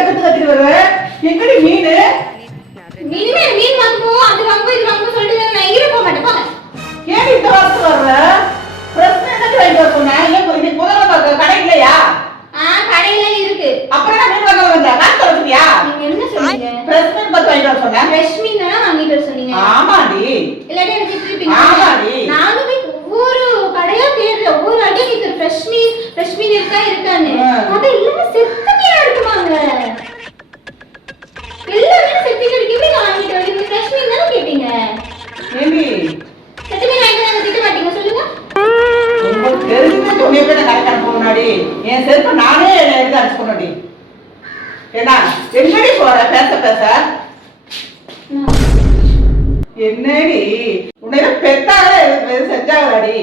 கத்து கத்திட்டு வர எங்கடி மீன் மீன் வாங்குவோம் அது வாங்குவோம் இது வாங்குவோம் சொல்லிட்டு நான் எங்கேயும் போக மாட்டேன் போங்க. ஏன் இந்த வாரத்துக்கு வர்ற பிரச்சனை என்ன வாங்கிட்டு வர சொன்னேன் இன்னைக்கு முதல்ல கடை இல்லையா கடையில இருக்கு அப்புறம் என்ன மீன் வாங்க வந்த காசு தரதுயா நீங்க என்ன சொன்னீங்க பிரச்சனை பார்த்து வாங்கிட்டு வர சொன்னேன் ஃப்ரெஷ் மீன் தானே வாங்கிட்டு வர சொன்னீங்க ஆமாடி இல்லாட்டி எனக்கு திருப்பி ஆமாடி நானுமே ஒவ்வொரு கடையா தேடுறேன் ஒவ்வொரு அடியா கேக்குற ஃப்ரெஷ் மீன் இருக்கா இருக்கான்னு அது இல்ல செத்த மீன் எடுக்குவாங்க எல்லாமே செத்து கிடைக்கவே வாங்கிட்டு வரீங்க ஃப்ரெஷ் மீன் தானே கேட்டீங்க ஏமி செத்து மீன் வாங்கிட்டு வந்து திட்ட மாட்டீங்க சொல்லுங்க உங்களுக்கு தெரிஞ்சு சொன்னே போய் நான் கரெக்டாக போனாடி என் செருப்பை நானே எடுத்து அடிச்சு போனாடி என்ன என்னடி போற பேச பேச என்னடி உன்னை பெத்தாலே செஞ்சாங்களாடி